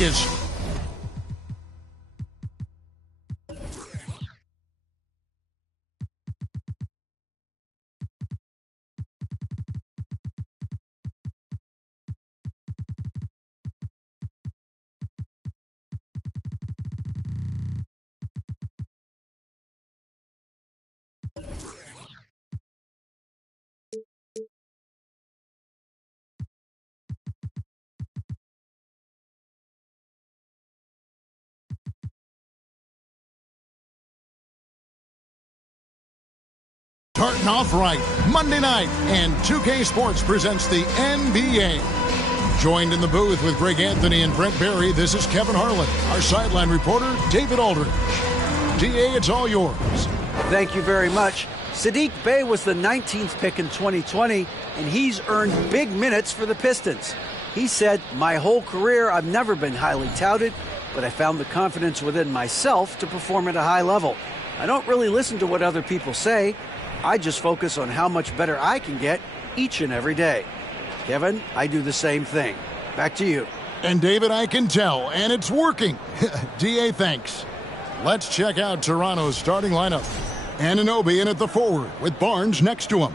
is... Starting off right, Monday night, and 2K Sports presents the NBA. Joined in the booth with Greg Anthony and Brent Barry, this is Kevin Harlan. Our sideline reporter, David Aldridge. DA, it's all yours. Thank you very much. Sadiq Bey was the 19th pick in 2020, and he's earned big minutes for the Pistons. He said, "My whole career, I've never been highly touted, but I found the confidence within myself to perform at a high level. I don't really listen to what other people say. I just focus on how much better I can get each and every day." Kevin, I do the same thing. Back to you. And David, I can tell, and it's working. DA, thanks. Let's check out Toronto's starting lineup. Anunoby in at the forward with Barnes next to him.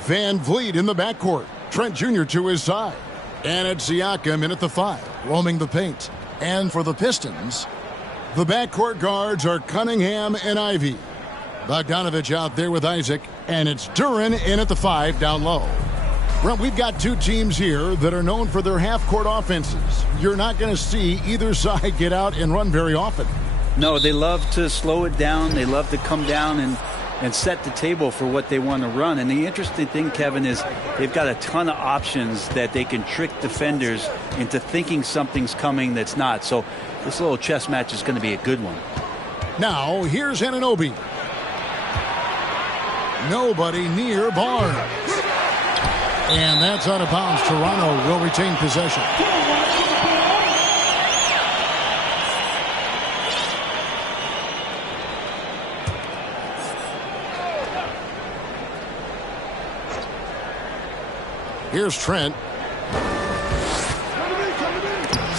Van Vliet in the backcourt. Trent Jr. to his side. And it's Siakam in at the 5, roaming the paint. And for the Pistons, the backcourt guards are Cunningham and Ivy. Bogdanovich out there with Isaac, and it's Duren in at the 5 down low. Brent, we've got two teams here that are known for their half-court offenses. You're not going to see either side get out and run very often. No, they love to slow it down. They love to come down and set the table for what they want to run. And the interesting thing, Kevin, is they've got a ton of options that they can trick defenders into thinking something's coming that's not. So this little chess match is going to be a good one. Now, here's Anunoby. Nobody near Barnes. And that's out of bounds. Toronto will retain possession. Here's Trent.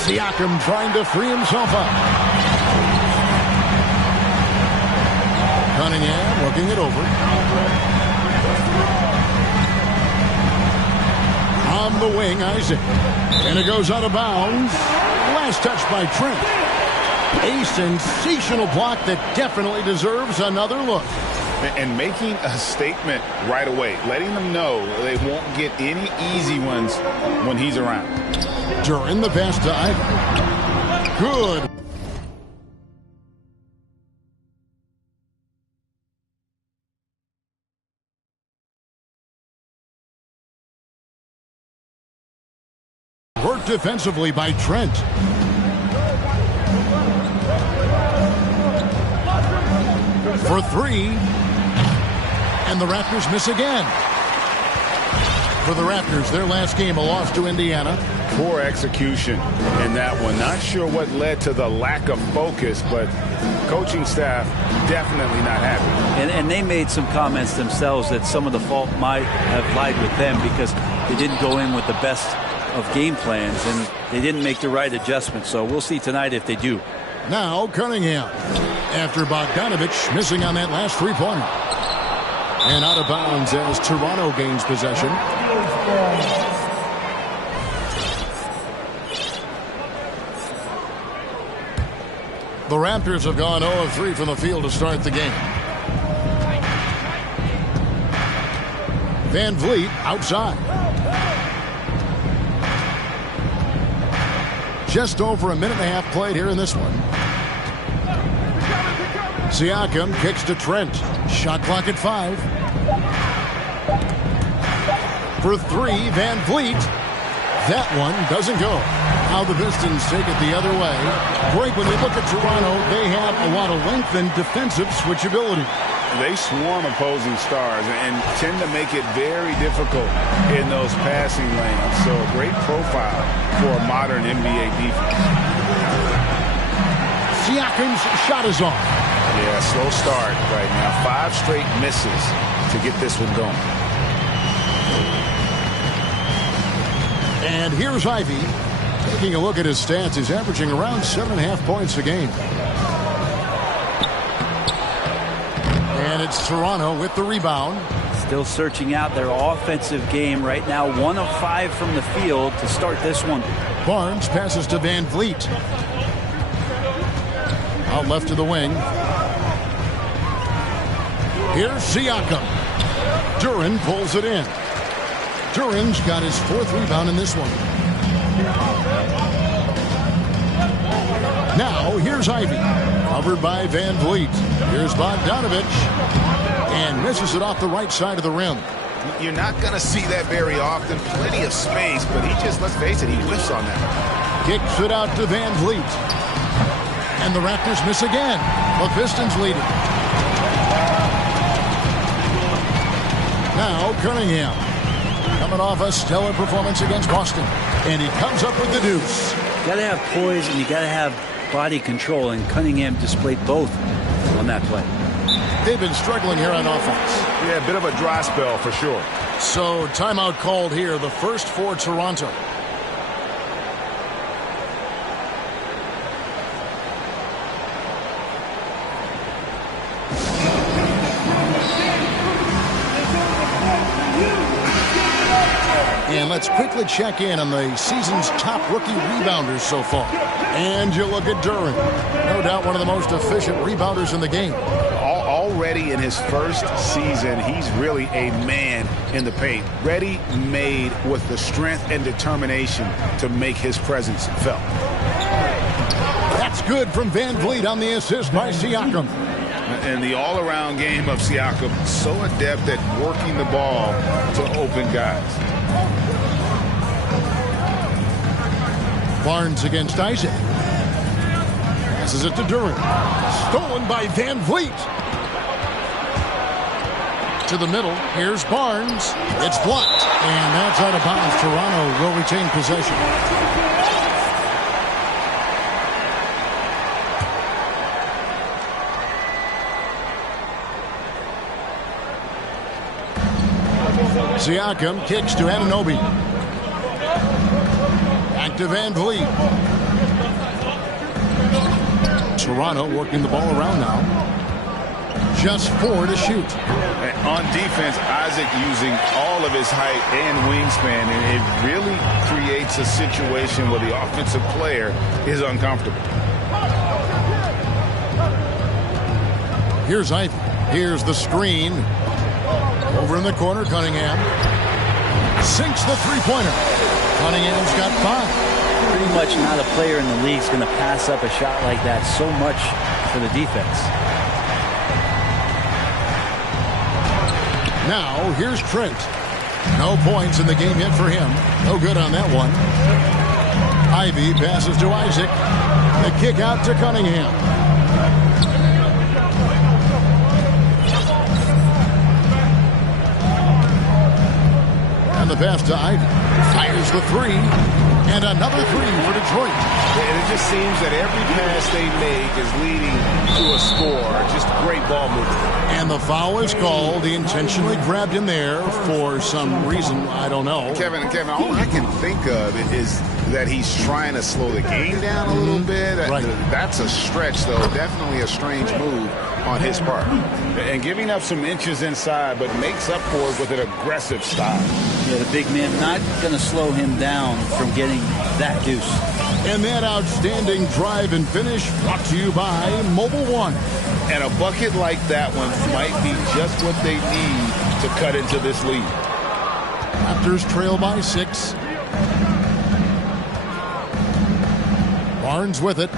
Siakam trying to free himself up. Cunningham looking it over. On the wing, Isaac. And it goes out of bounds. Last touch by Trent. A sensational block that definitely deserves another look. And making a statement right away, letting them know they won't get any easy ones when he's around. During the pass to Ivy. Good. Work defensively by Trent. For 3. And the Raptors miss again. For the Raptors, their last game, a loss to Indiana. Poor execution in that one. Not sure what led to the lack of focus, but coaching staff definitely not happy. And they made some comments themselves that some of the fault might have lied with them because they didn't go in with the best of game plans and they didn't make the right adjustments. So we'll see tonight if they do. Now Cunningham after Bogdanovich missing on that last three-pointer. And out of bounds as Toronto gains possession. The Raptors have gone 0 of 3 from the field to start the game. Van Vliet outside. Just over a minute and a half played here in this one. Siakam kicks to Trent. Shot clock at 5. For 3, Van Vliet. That one doesn't go. Now the Pistons take it the other way. Great, when you look at Toronto, they have a lot of length and defensive switchability. They swarm opposing stars and tend to make it very difficult in those passing lanes. So a great profile for a modern NBA defense. Siakam's shot is off. Yeah, slow start right now. 5 straight misses to get this one going. And here's Ivy. Taking a look at his stats, he's averaging around 7.5 points a game. And it's Toronto with the rebound. Still searching out their offensive game right now. 1 of 5 from the field to start this one. Barnes passes to Van Vliet. Out left to the wing. Here's Siakam. Duran pulls it in. Duran's got his 4th rebound in this one. Now, here's Ivy. Covered by Van Vliet. Here's Bogdanovich. And misses it off the right side of the rim. You're not going to see that very often. Plenty of space, but he just, let's face it, he whiffs on that. Kicks it out to Van Vliet. And the Raptors miss again. The Pistons lead it. Now, Cunningham. Coming off a stellar performance against Boston. And he comes up with the deuce. You got to have poise and you got to have body control, and Cunningham displayed both on that play. They've been struggling here on offense. Yeah, a bit of a dry spell for sure. So, timeout called here, the first for Toronto. And let's quickly check in on the season's top rookie rebounders so far. And you look at Duran. No doubt one of the most efficient rebounders in the game. Already in his first season, he's really a man in the paint. Ready-made with the strength and determination to make his presence felt. That's good from Van Vliet on the assist by Siakam. And the all-around game of Siakam, so adept at working the ball to open guys. Barnes against Isaac. Passes it to Duran. Stolen by Van Vliet. To the middle. Here's Barnes. It's blocked. And that's out of bounds. Toronto will retain possession. Siakam kicks to Anunoby. Back to Van Vliet. Toronto working the ball around now. Just 4 to shoot. And on defense, Isaac using all of his height and wingspan, and it really creates a situation where the offensive player is uncomfortable. Here's Ivy. Here's the screen. Over in the corner, Cunningham. Sinks the three-pointer. Cunningham's got 5. Pretty much not a player in the league is going to pass up a shot like that so much for the defense. Now, here's Trent. No points in the game yet for him. No good on that one. Ivy passes to Isaac. The kick out to Cunningham. And the pass to Ivy. Fires the 3. And another 3 for Detroit. And it just seems that every pass they make is leading to a score. Just great ball movement. And the foul is called. He intentionally grabbed him there for some reason. I don't know. Kevin, all I can think of is that he's trying to slow the game down a little bit. Right. That's a stretch, though. Definitely a strange move on his part. And giving up some inches inside, but makes up for it with an aggressive style. Yeah, the big man not going to slow him down from getting that deuce. And that outstanding drive and finish brought to you by Mobile One. And a bucket like that one might be just what they need to cut into this lead. Raptors trail by 6. Barnes with it.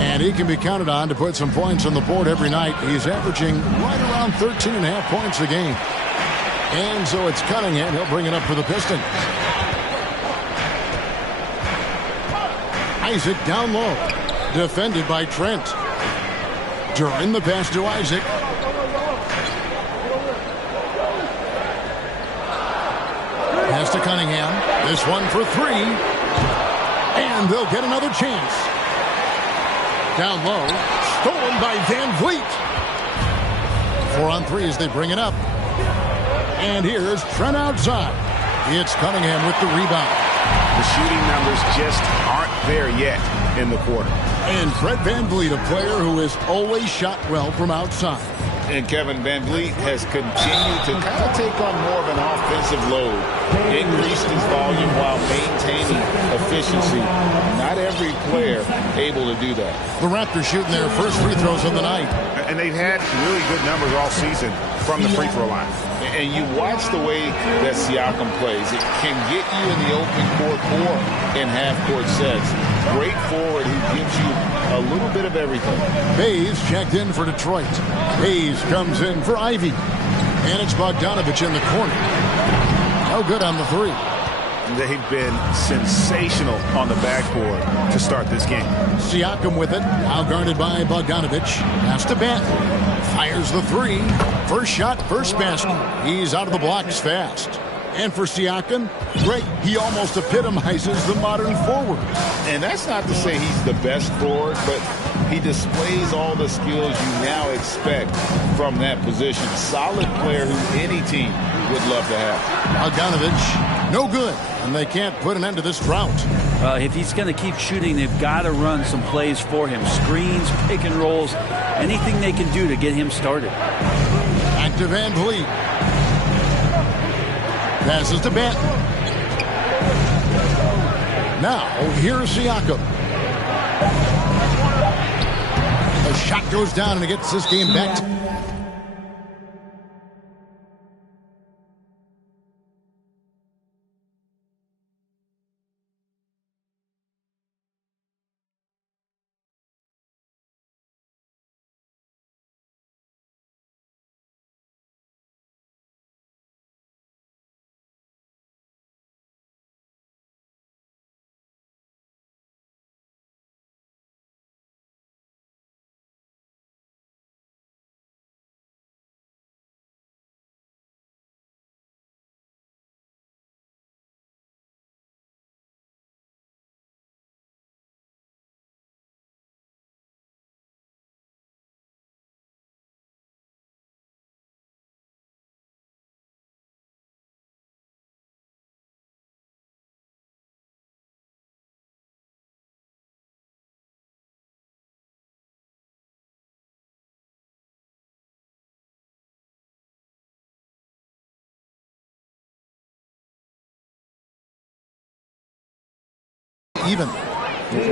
And he can be counted on to put some points on the board every night. He's averaging right around 13.5 points a game. And so it's Cunningham. He'll bring it up for the Pistons. Isaac down low. Defended by Trent. Duran the pass to Isaac. Pass to Cunningham. This one for 3. And they'll get another chance. Down low. Stolen by Van Vliet. 4 on 3 as they bring it up. And here's Trent outside. It's Cunningham with the rebound. The shooting numbers just aren't there yet in the quarter. And Fred VanVleet, a player who has always shot well from outside. And Kevin VanVleet has continued to kind of take on more of an offensive load, increased his volume while maintaining efficiency. Not every player able to do that. The Raptors shooting their first free throws of the night. And they've had really good numbers all season from the free throw line. And you watch the way that Siakam plays. It can get you in the open court or in half-court sets. Great forward who gives you a little bit of everything. Hayes checked in for Detroit. Hayes comes in for Ivy. And it's Bogdanovich in the corner. No good on the three. They've been sensational on the backboard to start this game. Siakam with it. Now guarded by Bogdanovich. Pass to Batten. Fires the three. First shot, first basket. He's out of the blocks fast. And for Siakam, great. He almost epitomizes the modern forward. And that's not to say he's the best forward, but he displays all the skills you now expect from that position. Solid player who any team would love to have. Bogdanovich, no good. And they can't put an end to this drought. If he's going to keep shooting, they've got to run some plays for him. Screens, pick and rolls, anything they can do to get him started. Back to VanVleet. Passes to Batten. Now, here's Siakam. The shot goes down and it gets this game back to... even.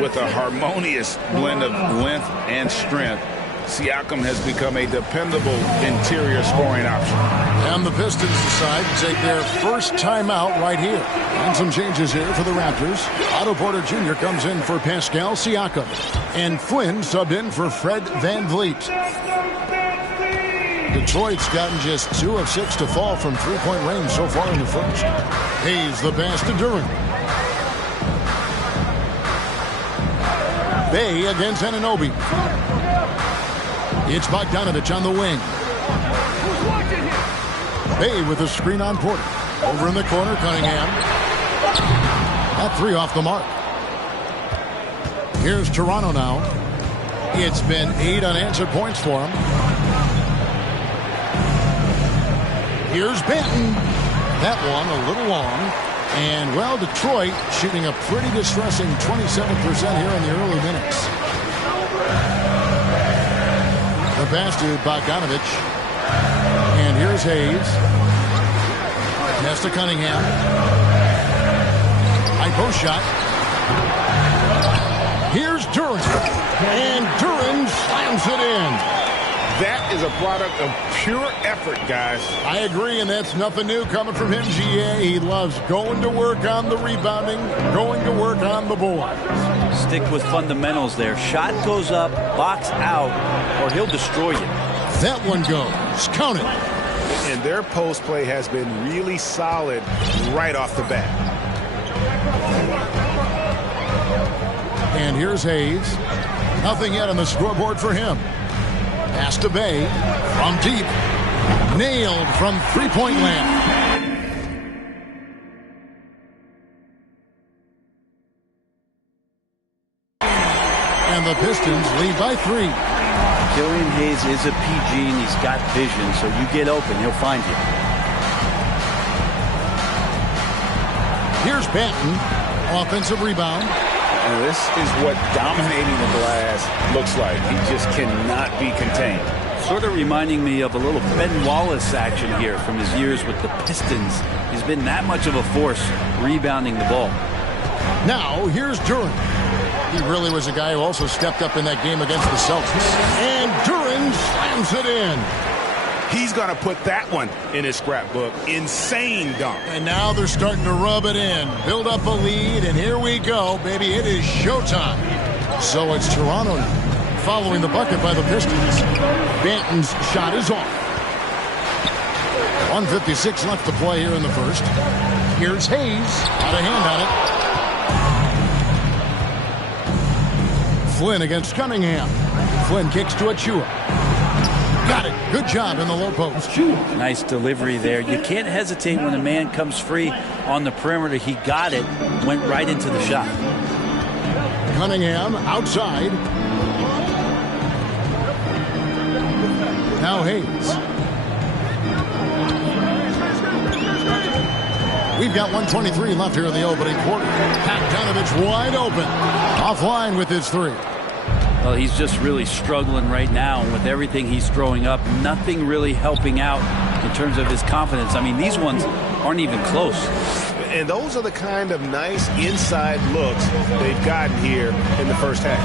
With a harmonious blend of length and strength, Siakam has become a dependable interior scoring option. And the Pistons decide to take their first timeout right here. And some changes here for the Raptors. Otto Porter Jr. comes in for Pascal Siakam. And Flynn subbed in for Fred VanVleet. Detroit's gotten just 2 of 6 to fall from three-point range so far in the first. Hayes the pass to Duran. Bay against Anunoby. It's Bogdanovich on the wing. Bay with a screen on Porter. Over in the corner, Cunningham. That three off the mark. Here's Toronto now. It's been 8 unanswered points for him. Here's Benton. That one a little long. And, well, Detroit shooting a pretty distressing 27% here in the early minutes. The pass to Bogdanovich. And here's Hayes. Pass to Cunningham. High post shot. Here's Duran. And Duran slams it in. That is a product of pure effort, guys. I agree, and that's nothing new coming from him, GA. He loves going to work on the rebounding, going to work on the boards. Stick with fundamentals there. Shot goes up, box out, or he'll destroy you. That one goes. Count it. And their post play has been really solid right off the bat. And here's Hayes. Nothing yet on the scoreboard for him. Pass to Bay from deep. Nailed from three-point land. And the Pistons lead by 3. Killian Hayes is a PG, and he's got vision, so you get open, he'll find you. Here's Benton. Offensive rebound. And this is what dominating the glass looks like. He just cannot be contained. Sort of reminding me of a little Ben Wallace action here from his years with the Pistons. He's been that much of a force rebounding the ball. Now, here's Duren. He really was a guy who also stepped up in that game against the Celtics. And Duren slams it in. He's going to put that one in his scrapbook. Insane dunk. And now they're starting to rub it in. Build up a lead, and here we go, baby. It is showtime. So it's Toronto now, following the bucket by the Pistons. Banton's shot is off. 1:56 left to play here in the first. Here's Hayes. Got a hand on it. Flynn against Cunningham. Flynn kicks to Achua. Got it. Good job in the low post. Nice delivery there. You can't hesitate when a man comes free on the perimeter. He got it, went right into the shot. Cunningham outside. Now Hayes. We've got 1:23 left here in the opening quarter. Bogdanovich wide open. Offline with his three. Well, he's just really struggling right now. And with everything he's throwing up, nothing really helping out in terms of his confidence. I mean, these ones aren't even close. And those are the kind of nice inside looks they've gotten here in the first half.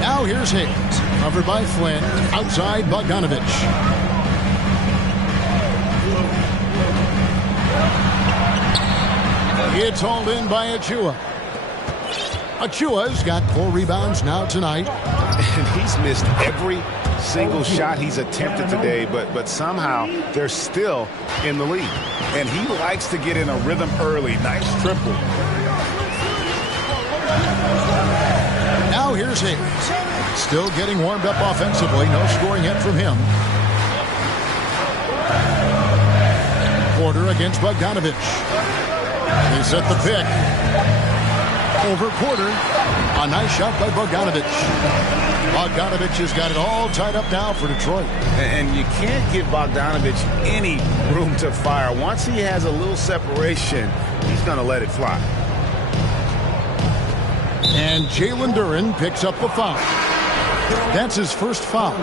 Now here's Hayes. Covered by Flynn. Outside Bogdanovich. It's hauled in by Achua. Achua's got 4 rebounds now tonight. And he's missed every single shot he's attempted today, but somehow they're still in the lead. And he likes to get in a rhythm early. Nice triple. Now here's Hayes. Still getting warmed up offensively. No scoring yet from him. Porter against Bogdanovich. They set the pick. Over Porter. A nice shot by Bogdanovich. Bogdanovich has got it all tied up now for Detroit. And you can't give Bogdanovich any room to fire. Once he has a little separation, he's going to let it fly. And Jalen Duren picks up the foul. That's his first foul.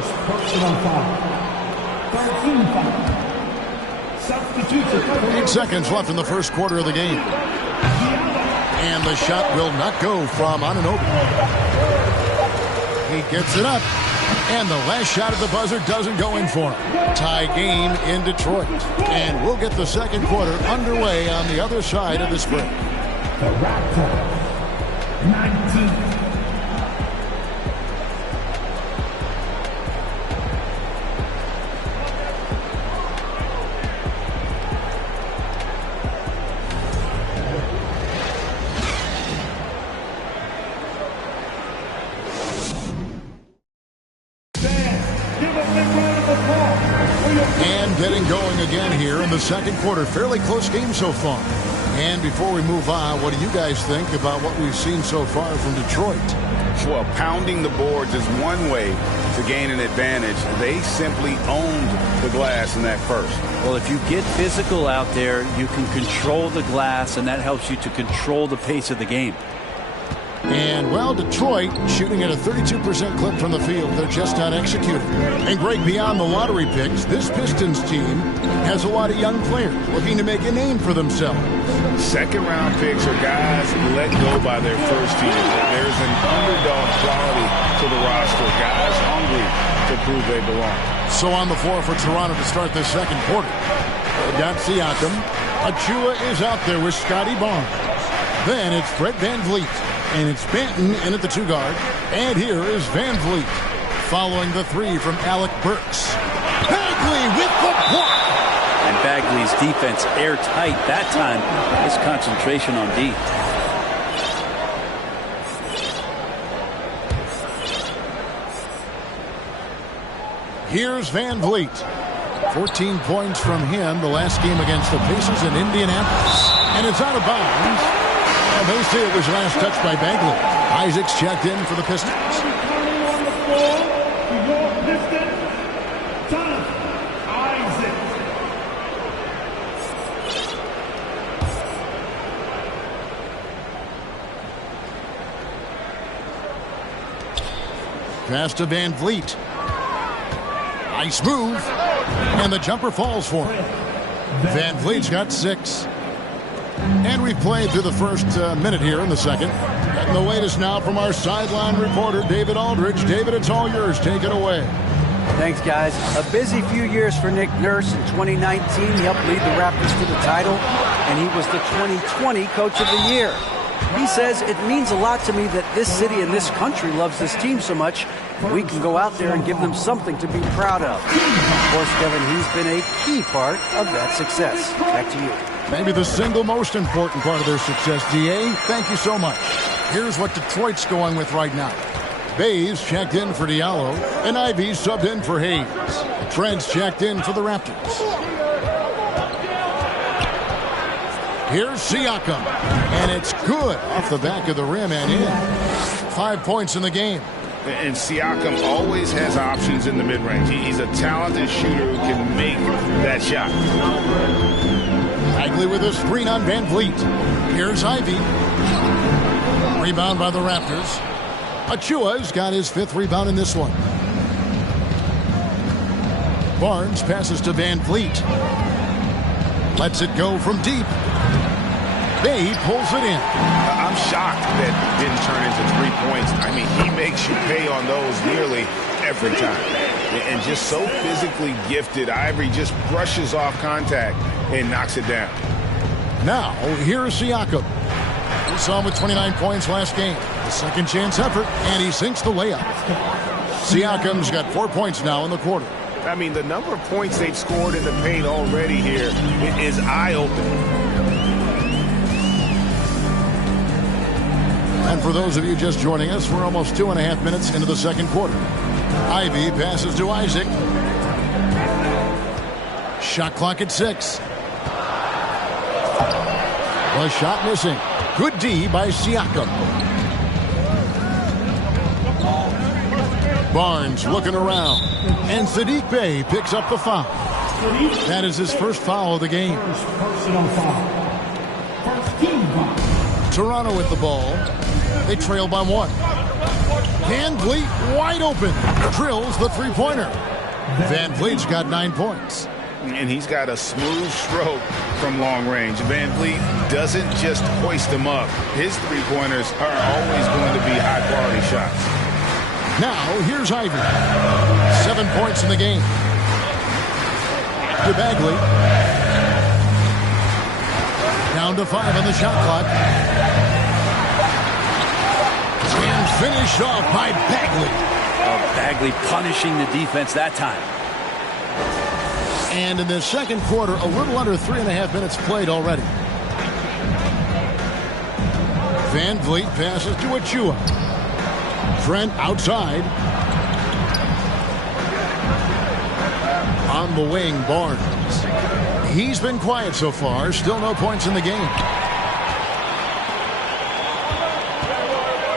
8 seconds left in the first quarter of the game. And the shot will not go from Anunoby. He gets it up. And the last shot at the buzzer doesn't go in for him. Tie game in Detroit. And we'll get the second quarter underway on the other side of this break. The Raptors, 19. And getting going again here in the second quarter. Fairly close game so far. And before we move on, what do you guys think about what we've seen so far from Detroit? Well, pounding the boards is one way to gain an advantage. They simply owned the glass in that first. Well, if you get physical out there, you can control the glass, and that helps you to control the pace of the game. And, well, Detroit shooting at a 32% clip from the field. They're just not executing. And, Greg, beyond the lottery picks, this Pistons team has a lot of young players looking to make a name for themselves. Second-round picks are guys let go by their first team. There's an underdog quality to the roster. Guys hungry to prove they belong. So on the floor for Toronto to start this second quarter. They've got Siakam. Achua is out there with Scotty Barnes. Then it's Fred VanVleet. And it's Banton in at the 2-guard. And here is VanVleet following the 3 from Alec Burks. Bagley with the block. And Bagley's defense airtight that time. His concentration on D. Here's VanVleet. 14 points from him the last game against the Pacers in Indianapolis. And it's out of bounds. And they say it was last touched by Bagley. Isaac's checked in for the Pistons. pass to Van Vliet. Nice move. And the jumper falls for him. Van Vliet's got 6. And we've played through the first minute here in the second. And the latest now from our sideline reporter, David Aldridge. David, it's all yours. Take it away. Thanks, guys. A busy few years for Nick Nurse. In 2019, he helped lead the Raptors to the title, and he was the 2020 Coach of the Year. He says, it means a lot to me that this city and this country loves this team so much. We can go out there and give them something to be proud of. Of course, Kevin, he's been a key part of that success. Back to you. Maybe the single most important part of their success, D.A. Thank you so much. Here's what Detroit's going with right now. Bayes checked in for Diallo, and Ivy subbed in for Hayes. Trent's checked in for the Raptors. Here's Siakam, and it's good off the back of the rim and in. 5 points in the game. And Siakam always has options in the mid-range. He's a talented shooter who can make that shot. Bagley with a screen on Van Vliet. Here's Ivy. Rebound by the Raptors. Achua's got his 5th rebound in this one. Barnes passes to Van Vliet. Lets it go from deep. Bay pulls it in. I'm shocked that didn't turn into 3 points. I mean, he makes you pay on those nearly every time. And just so physically gifted, Ivory just brushes off contact and knocks it down. Now, here's Siakam. We saw him with 29 points last game. The second chance effort, and he sinks the layup. Siakam's got 4 points now in the quarter. I mean, the number of points they've scored in the paint already here is eye-opening. And for those of you just joining us, we're almost 2.5 minutes into the second quarter. Ivy passes to Isaac. Shot clock at 6. The shot missing. Good D by Siakam. Barnes looking around. And Saddiq Bey picks up the foul. That is his first foul of the game. Personal foul. First team foul. Toronto with the ball. They trail by 1. Van Vliet wide open. Drills the three-pointer. Van Vliet's got 9 points. And he's got a smooth stroke from long range. Van Vliet doesn't just hoist them up. His three-pointers are always going to be high-quality shots. Now, here's Ivy. 7 points in the game. To Bagley. Down to 5 on the shot clock. And finished off by Bagley. Bagley punishing the defense that time. And in the second quarter, a little under 3.5 minutes played already. Van Vliet passes to Achua. Trent outside. On the wing, Barnes. He's been quiet so far. Still no points in the game.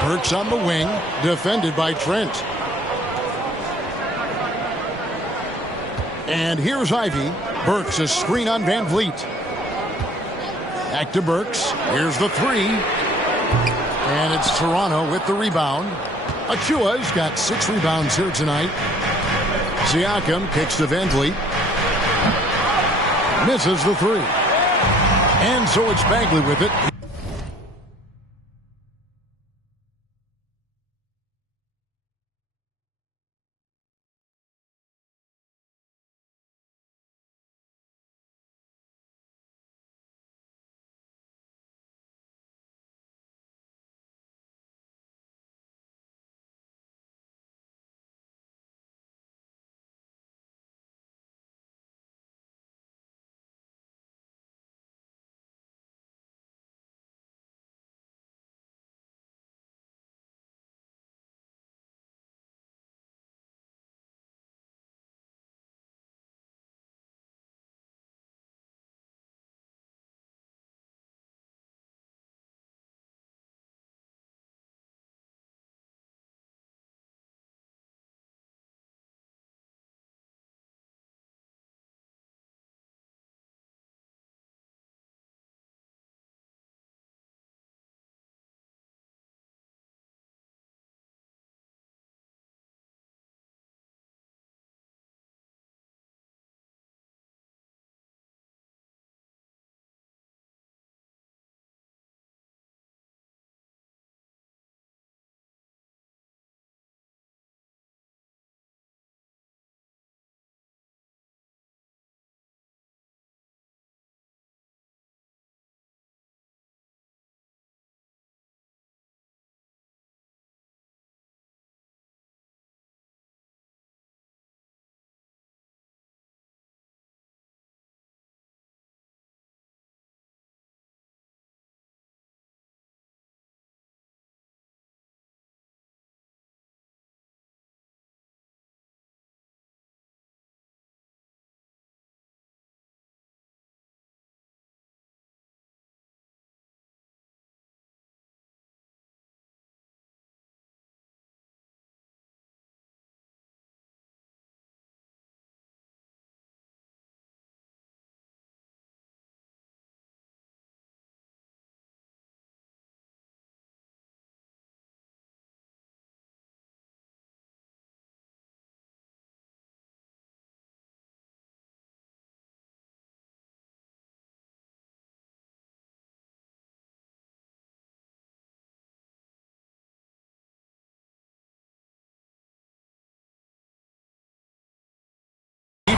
Burks on the wing, defended by Trent. And here's Ivy. Burks a screen on Van Vliet. Back to Burks. Here's the 3. And it's Toronto with the rebound. Achua's got 6 rebounds here tonight. Siakam kicks to Van Vliet. Misses the 3. And so it's Bagley with it.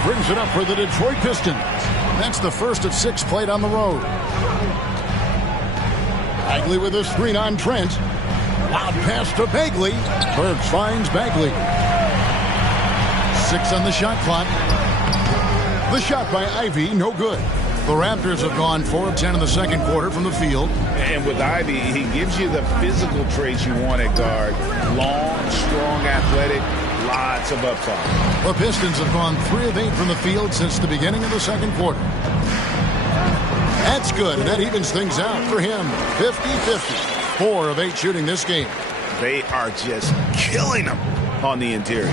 brings it up for the Detroit Pistons. That's the first of 6 played on the road. Bagley with a screen on Trent. Loud pass to Bagley. Burks finds Bagley. 6 on the shot clock. The shot by Ivy, no good. The Raptors have gone 4 of 10 in the second quarter from the field. And with Ivy, he gives you the physical traits you want at guard. Long, strong, athletic, lots of upside. The Pistons have gone 3 of 8 from the field since the beginning of the second quarter. That's good, and that evens things out for him. 50-50. 4 of 8 shooting this game. They are just killing them on the interior.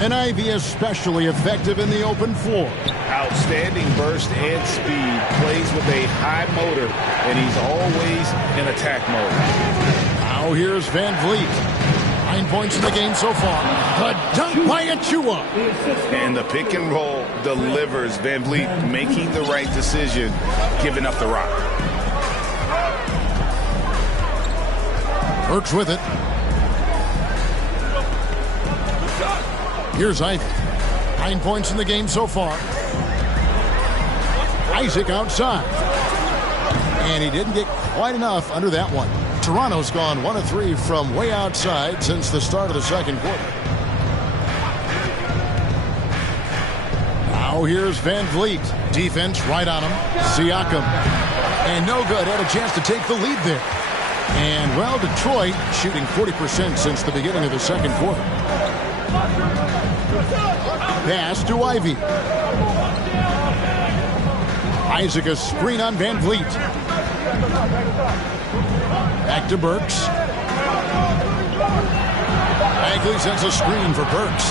And Ivy especially effective in the open floor. Outstanding burst and speed. Plays with a high motor, and he's always in attack mode. Now here's Van Vliet. 9 points in the game so far. The dunk by Achua. And the pick and roll delivers. Van Vliet making the right decision, giving up the rock. Burks with it. Here's Ivy. 9 points in the game so far. Isaac outside. And he didn't get quite enough under that one. Toronto's gone 1 of 3 from way outside since the start of the second quarter. Now here's Van Vliet. Defense right on him. Siakam. And no good. Had a chance to take the lead there. And, well, Detroit shooting 40% since the beginning of the second quarter. Pass to Ivy. Isaac a screen on Van Vliet. Back to Burks. Bagley sends a screen for Burks.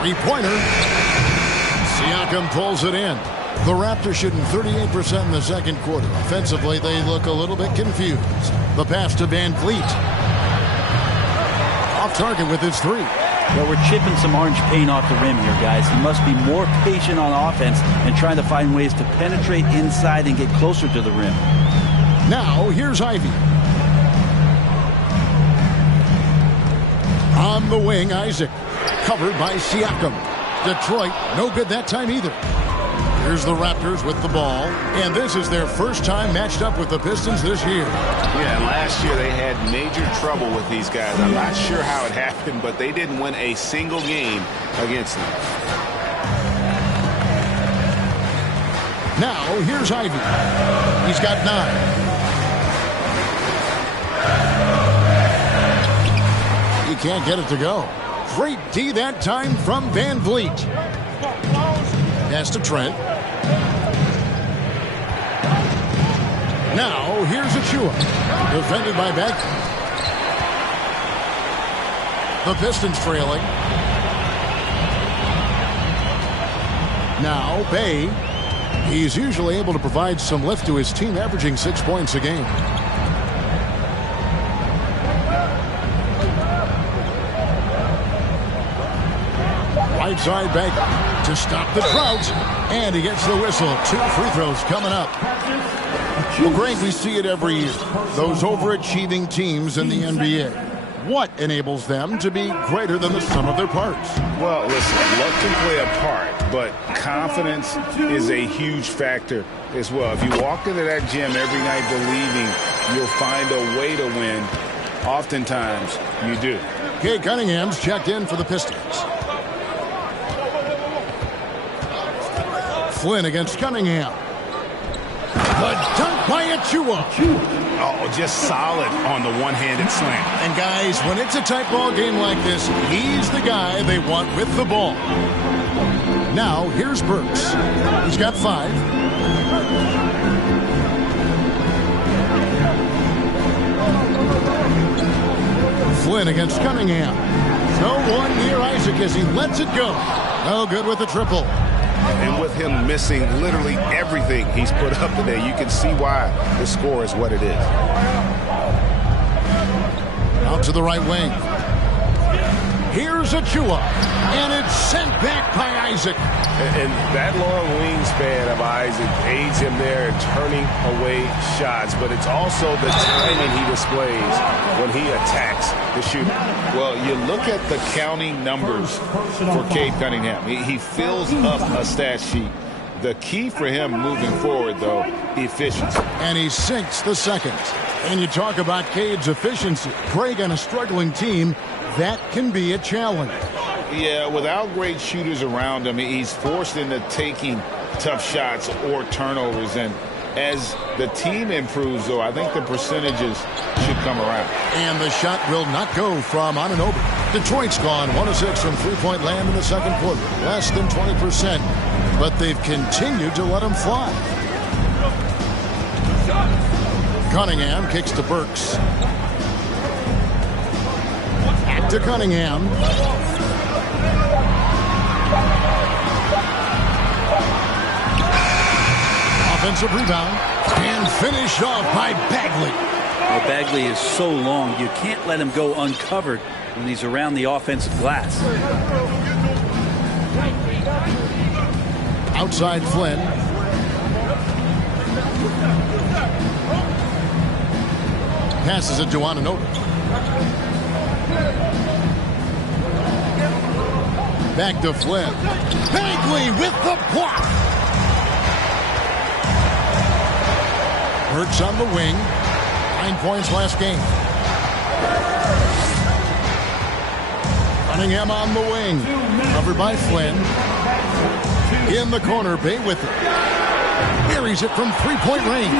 3-pointer. Siakam pulls it in. The Raptors shooting 38% in the second quarter. Offensively, they look a little bit confused. The pass to Van Vliet. Off target with his 3. Well, we're chipping some orange paint off the rim here, guys. He must be more patient on offense and trying to find ways to penetrate inside and get closer to the rim. Now, here's Ivy. On the wing, Isaac. Covered by Siakam. Detroit, no good that time either. Here's the Raptors with the ball. And this is their first time matched up with the Pistons this year. Yeah, last year they had major trouble with these guys. I'm not sure how it happened, but they didn't win a single game against them. Now, here's Ivy. He's got 9. He can't get it to go. Great D that time from Van Vliet. Pass to Trent. Now, here's Achua. Defended by Beck. The Pistons trailing. Now, Bay. He's usually able to provide some lift to his team, averaging 6 points a game. Right side back to stop the drought. And he gets the whistle. 2 free throws coming up. Well, Greg, we see it every year. Those overachieving teams in the NBA. What enables them to be greater than the sum of their parts? Well, listen, luck can play a part, but confidence is a huge factor as well. If you walk into that gym every night believing you'll find a way to win, oftentimes you do. Kay Cunningham's checked in for the Pistons. Flynn against Cunningham. The dunk by Achua. Oh, just solid on the one-handed slam. And guys, when it's a tight ball game like this, he's the guy they want with the ball. Now, here's Burks. He's got 5. Flynn against Cunningham. No one near Isaac as he lets it go. No good with the triple. And with him missing literally everything he's put up today, you can see why the score is what it is. Out to the right wing. Here's Achua, and it's sent back by Isaac. And that long wingspan of Isaac aids him there in turning away shots, but it's also the timing he displays when he attacks the shooter. Well, you look at the counting numbers for Cade Cunningham. He fills up a stat sheet. The key for him moving forward, though, efficiency. And he sinks the second. And you talk about Cade's efficiency. Craig, on a struggling team, that can be a challenge. Yeah, without great shooters around him, he's forced into taking tough shots or turnovers. And as the team improves, though, I think the percentages should come around. And the shot will not go from Anunoby. Detroit's gone 1 of 6 from three-point land in the second quarter. Less than 20%. But they've continued to let him fly. Cunningham kicks to Burks. Back to Cunningham. Offensive rebound. And finished off by Bagley. Well, Bagley is so long, you can't let him go uncovered when he's around the offensive glass. Outside Flynn. Passes it to Anunoby. Back to Flynn. Bagley with the block. Burks on the wing. 9 points last game. Cunningham on the wing. Covered by Flynn. In the corner, Bay with it. Carries it from three-point range.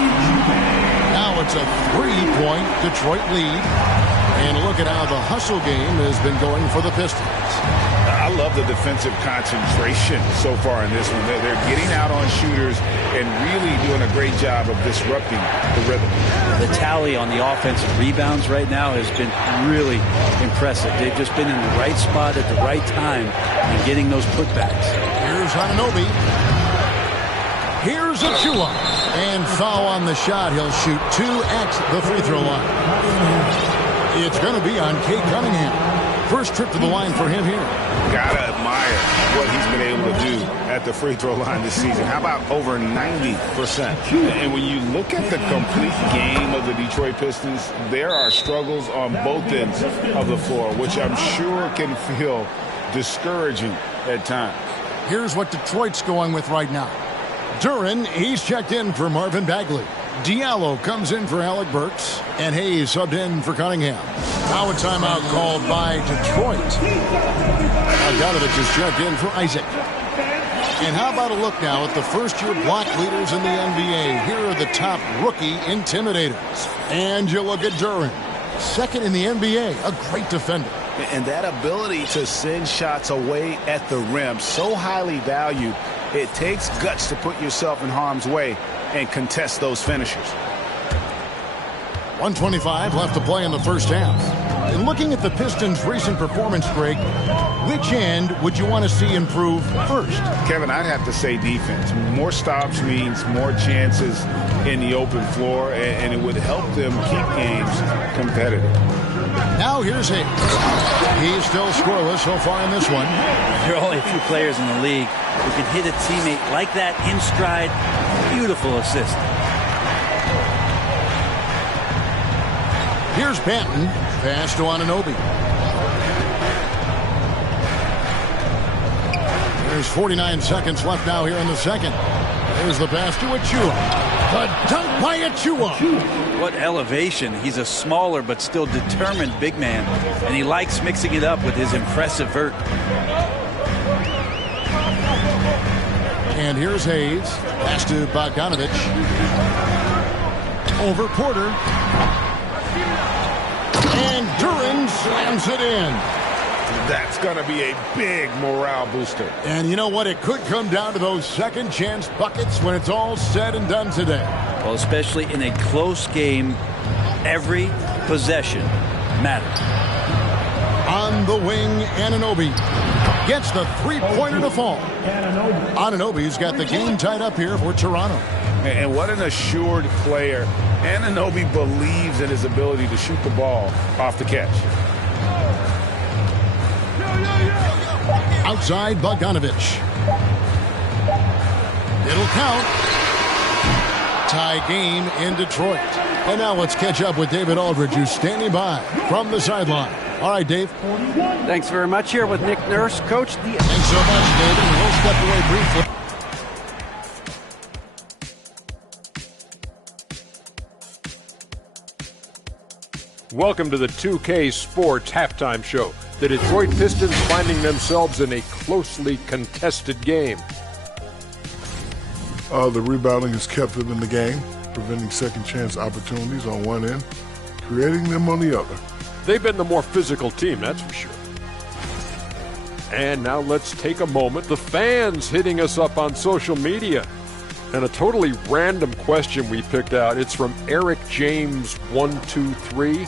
Now it's a 3-point Detroit lead. And look at how the hustle game has been going for the Pistons. I love the defensive concentration so far in this one. They're getting out on shooters and really doing a great job of disrupting the rhythm. The tally on the offensive rebounds right now has been really impressive. They've just been in the right spot at the right time and getting those putbacks. Here's Anunoby. Here's Achua. And foul on the shot. He'll shoot 2 at the free throw line. It's going to be on Cade Cunningham. First trip to the line for him here. Gotta admire what he's been able to do at the free throw line this season. How about over 90%? And when you look at the complete game of the Detroit Pistons, there are struggles on both ends of the floor, which I'm sure can feel discouraging at times. Here's what Detroit's going with right now. Duran, he's checked in for Marvin Bagley. Diallo comes in for Alec Burks. And Hayes subbed in for Cunningham. Now a timeout called by Detroit. Bogdanovich is checked in for Isaac. And how about a look now at the first-year block leaders in the NBA. Here are the top rookie intimidators. And you look at Duran. Second in the NBA, a great defender. And that ability to send shots away at the rim, so highly valued, it takes guts to put yourself in harm's way and contest those finishers. 1:25 left to play in the first half. And looking at the Pistons' recent performance, Greg, which end would you want to see improve first? Kevin, I'd have to say defense. More stops means more chances in the open floor, and it would help them keep games competitive. Now here's Hayes. He's still scoreless so far in this one. There are only a few players in the league who can hit a teammate like that in stride. Beautiful assist. Here's Banton. Pass to Anunoby. There's 49 seconds left now here in the second. There's the pass to Achua. The dunk by Achua. What elevation. He's a smaller but still determined big man. And he likes mixing it up with his impressive vert. And here's Hayes. Pass to Bogdanovich. Over Porter. And Duran slams it in. That's going to be a big morale booster. And you know what? It could come down to those second chance buckets when it's all said and done today. Well, especially in a close game, every possession matters. On the wing, Anunoby gets the three-pointer to fall. Anunoby's got the game tied up here for Toronto. And what an assured player. Anunoby believes in his ability to shoot the ball off the catch. Outside Bogdanovich. It'll count. Tie game in Detroit. And now let's catch up with David Aldridge, who's standing by from the sideline. All right, Dave. Thanks very much. Here with Nick Nurse. Coach, Thanks so much, David. We'll step away briefly. Welcome to the 2K Sports Halftime Show. The Detroit Pistons finding themselves in a closely contested game. The rebounding has kept them in the game, preventing second chance opportunities on one end, creating them on the other. They've been the more physical team, that's for sure. And now let's take a moment. The fans hitting us up on social media. And a totally random question we picked out. It's from Eric James 123.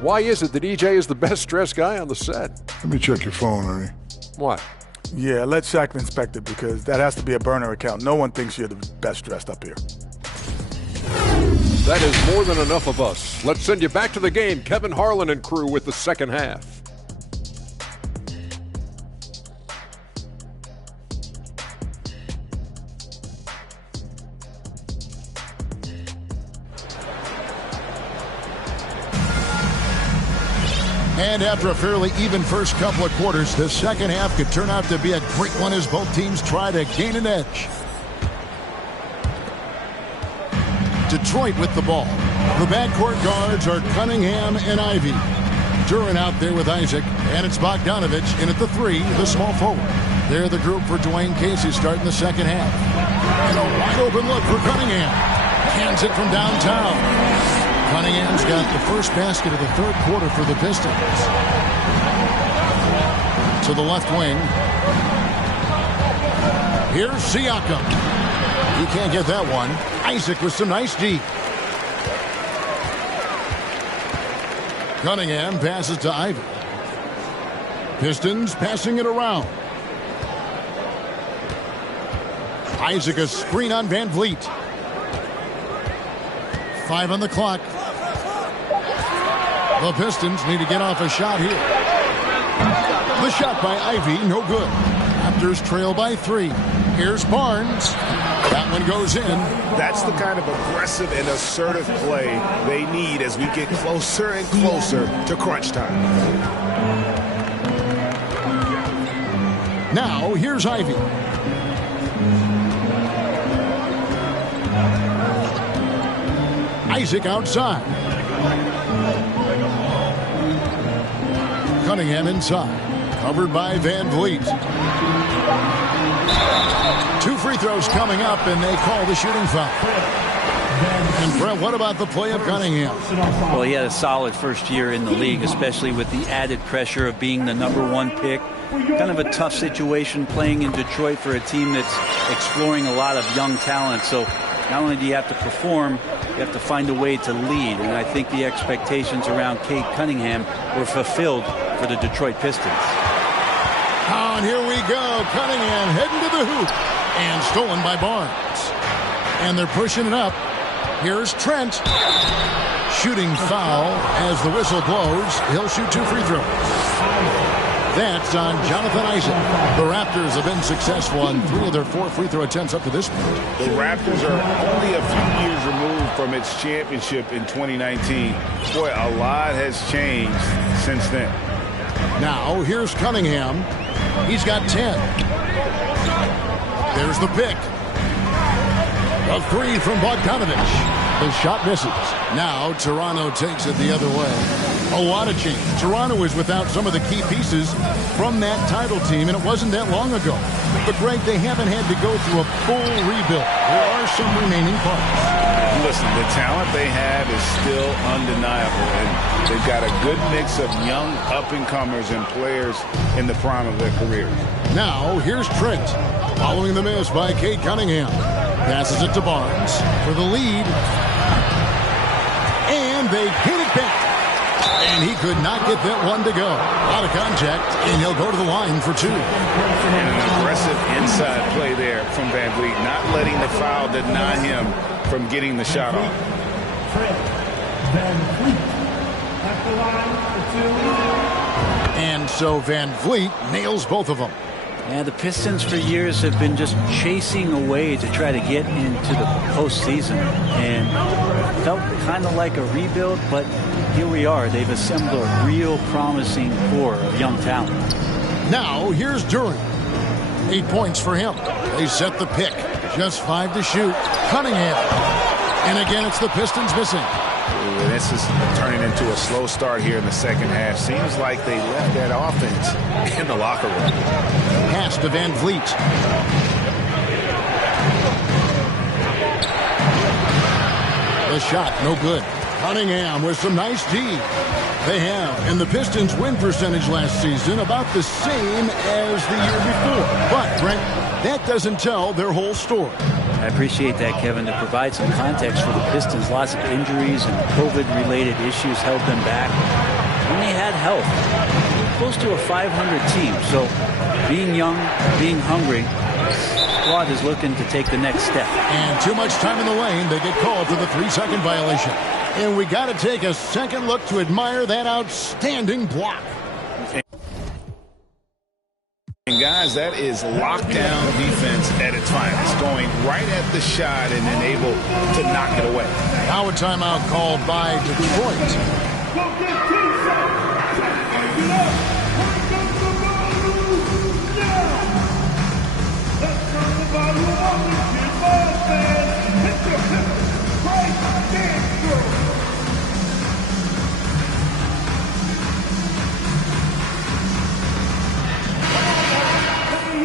Why is it that EJ is the best dressed guy on the set? Let me check your phone, Ernie. What? Yeah, let Shaq inspect it because that has to be a burner account. No one thinks you're the best dressed up here. That is more than enough of us. Let's send you back to the game. Kevin Harlan and crew with the second half. And after a fairly even first couple of quarters, the second half could turn out to be a great one as both teams try to gain an edge. Detroit with the ball. The backcourt guards are Cunningham and Ivy. Duran out there with Isaac, and it's Bogdanovich in at the 3, the small forward. They're the group for Dwayne Casey starting the second half. And a wide open look for Cunningham. Hands it from downtown. Cunningham's got the first basket of the third quarter for the Pistons. To the left wing. Here's Siakam. He can't get that one. Isaac with some nice deep. Cunningham passes to Ivy. Pistons passing it around. Isaac a screen on Van Vliet. 5 on the clock. The Pistons need to get off a shot here. The shot by Ivy, no good. Raptors trail by 3. Here's Barnes. That one goes in. That's the kind of aggressive and assertive play they need as we get closer and closer to crunch time. Now, here's Ivy. Isaac outside. Cunningham inside. Covered by Van Vliet. 2 free throws coming up, and they call the shooting foul. And Brett, what about the play of Cunningham? Well, he had a solid first year in the league, especially with the added pressure of being the #1 pick. Kind of a tough situation playing in Detroit for a team that's exploring a lot of young talent. So not only do you have to perform, you have to find a way to lead. And I think the expectations around Cade Cunningham were fulfilled for the Detroit Pistons. Oh, and here we go. Cunningham heading to the hoop. And stolen by Barnes. And they're pushing it up. Here's Trent. Shooting foul as the whistle blows. He'll shoot 2 free throws. That's on Jonathan Isaac. The Raptors have been successful on 3 of their 4 free throw attempts up to this point. The Raptors are only a few years removed from its championship in 2019. Boy, a lot has changed since then. Now, here's Cunningham. He's got 10. There's the pick. A 3 from Bogdanovich. The shot misses. Now, Toronto takes it the other way. A lot of change. Toronto is without some of the key pieces from that title team, and it wasn't that long ago. But, Greg, they haven't had to go through a full rebuild. There are some remaining parts. Listen, the talent they have is still undeniable, and they've got a good mix of young up-and-comers and players in the prime of their careers. Now, here's Trent, following the miss by Cade Cunningham. Passes it to Barnes for the lead. And they hit it back. And he could not get that one to go. Out of contact, and he'll go to the line for 2. And an aggressive inside play there from Van Vliet, not letting the foul deny him from getting the shot off. And so Van Vliet nails both of them. Yeah, the Pistons for years have been just chasing away to try to get into the postseason, and felt kind of like a rebuild, but here we are. They've assembled a real promising core of young talent. Now, here's Duran. 8 points for him. They set the pick. Just 5 to shoot. Cunningham. And again, it's the Pistons missing. Ooh, this is turning into a slow start here in the second half. Seems like they left that offense in the locker room. Pass to Van Vliet. The shot, no good. Cunningham with some nice D. They have, and the Pistons' win percentage last season about the same as the year before. But, Brent, that doesn't tell their whole story. I appreciate that, Kevin. To provide some context for the Pistons, lots of injuries and COVID-related issues held them back. When they had health, they were close to a 500 team. So being young, being hungry, the squad is looking to take the next step. And too much time in the lane, they get called for the 3-second violation. And we got to take a second look to admire that outstanding block. And guys, that is lockdown defense at its finest, going right at the shot and then able to knock it away. Now a timeout called by Detroit.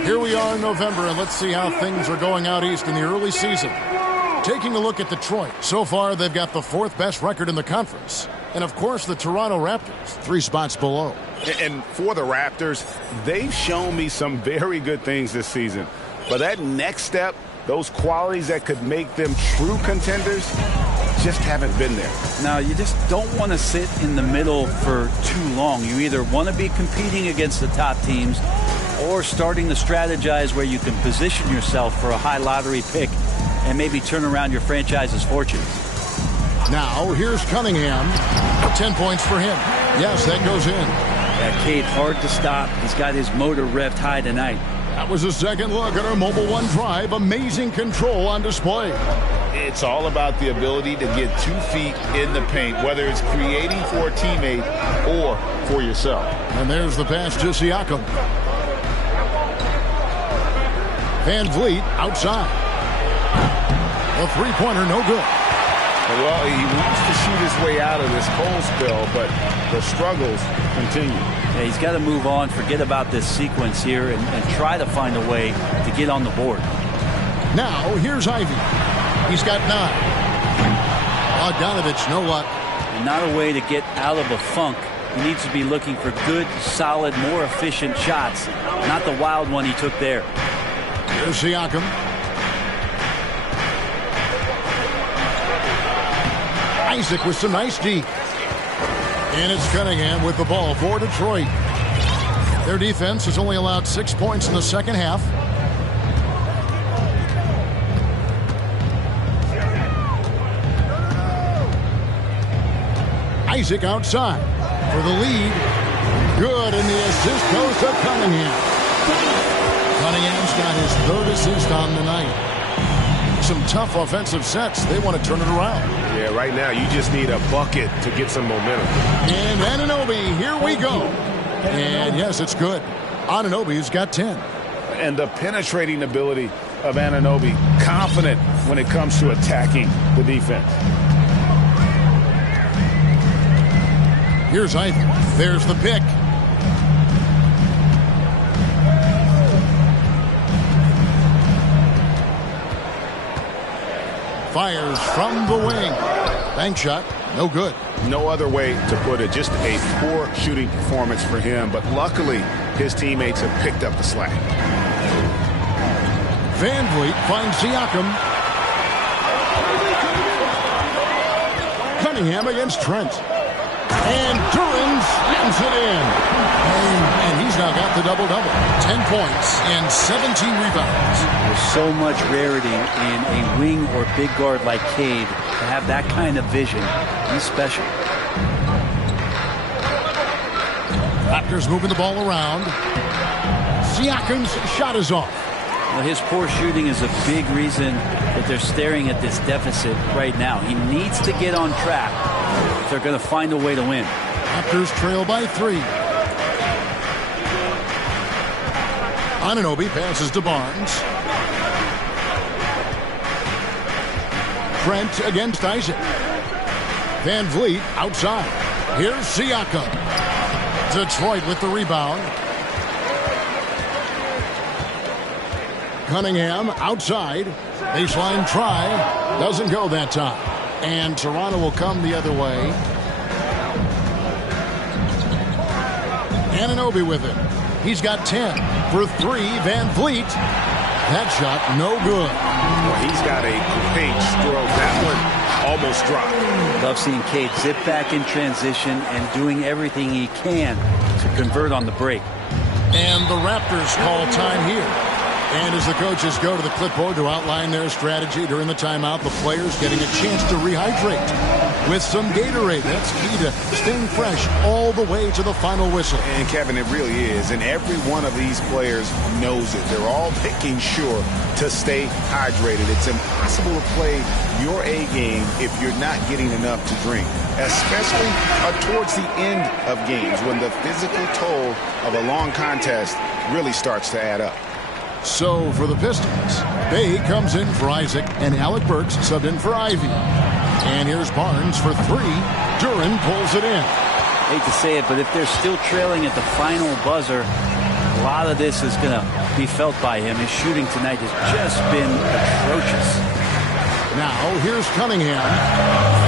Here we are in November, and let's see how things are going out east in the early season. Taking a look at Detroit. So far, they've got the 4th best record in the conference. And, of course, the Toronto Raptors, 3 spots below. And for the Raptors, they've shown me some very good things this season. But that next step, those qualities that could make them true contenders, just haven't been there. Now, you just don't want to sit in the middle for too long. You either want to be competing against the top teams or starting to strategize where you can position yourself for a high lottery pick and maybe turn around your franchise's fortunes. Now, here's Cunningham. 10 points for him. Yes, that goes in. Yeah, Cade, hard to stop. He's got his motor revved high tonight. That was a second look at our Mobile One drive. Amazing control on display. It's all about the ability to get 2 feet in the paint, whether it's creating for a teammate or for yourself. And there's the pass to Siakam. Van Vliet outside. A three-pointer, no good. Well, he wants to shoot his way out of this cold spell, but the struggles continue. Yeah, he's got to move on, forget about this sequence here, and try to find a way to get on the board. Now, here's Ivy. He's got 9. Bogdanovich, no luck. And not a way to get out of a funk. He needs to be looking for good, solid, more efficient shots, not the wild one he took there. Here's Siakam. Isaac with some nice D. And it's Cunningham with the ball for Detroit. Their defense has only allowed 6 points in the second half. Isaac outside for the lead. Good, and the assist goes to Cunningham. Cunningham's got his 3rd assist on the night. Some tough offensive sets. They want to turn it around. Yeah, right now you just need a bucket to get some momentum. And Anunoby, here we go. And yes, it's good. Anunoby's got 10. And the penetrating ability of Anunoby, confident when it comes to attacking the defense. Here's Ivy. There's the pick. Fires from the wing. Bank shot, no good. No other way to put it. Just a poor shooting performance for him. But luckily, his teammates have picked up the slack. Van Vliet finds Siakam. Cunningham against Trent. And Duran slams it in. And he's now got the double-double. 10 points and 17 rebounds. There's so much rarity in a wing or big guard like Cade to have that kind of vision. He's special. Raptors moving the ball around. Siakam's shot is off. Well, his poor shooting is a big reason that they're staring at this deficit right now. He needs to get on track if they're going to find a way to win. Raptors trail by 3. Anunoby passes to Barnes. Trent against Isaac. Van Vliet outside. Here's Siakam. Detroit with the rebound. Cunningham outside. Baseline try. Doesn't go that time. And Toronto will come the other way. Anunoby with it. He's got 10 for 3. Van Vliet. That shot no good. Well, he's got a great stroke. That one almost dropped. Love seeing Cade zip back in transition and doing everything he can to convert on the break. And the Raptors call time here. And as the coaches go to the clipboard to outline their strategy during the timeout, the players getting a chance to rehydrate with some Gatorade. That's key to staying fresh all the way to the final whistle. And Kevin, it really is. And every one of these players knows it. They're all making sure to stay hydrated. It's impossible to play your A game if you're not getting enough to drink, especially towards the end of games when the physical toll of a long contest really starts to add up. So for the Pistons, Bay comes in for Isaac and Alec Burks subbed in for Ivy. And here's Barnes for 3. Duran pulls it in. Hate to say it, but if they're still trailing at the final buzzer, a lot of this is going to be felt by him. His shooting tonight has just been atrocious. Now here's Cunningham.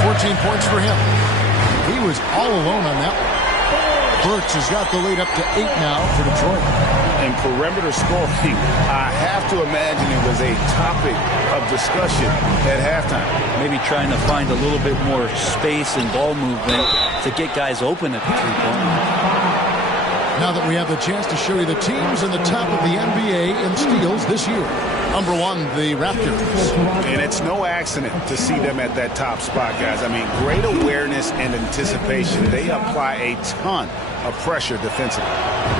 14 points for him. He was all alone on that one. Burks has got the lead up to 8 now for Detroit. And perimeter scoring, I have to imagine it was a topic of discussion at halftime. Maybe trying to find a little bit more space and ball movement to get guys open at the three-point line. Now that we have the chance to show you the teams in the top of the NBA in steals this year. Number 1, the Raptors. And it's no accident to see them at that top spot, guys. I mean, great awareness and anticipation. They apply a ton of pressure defensively.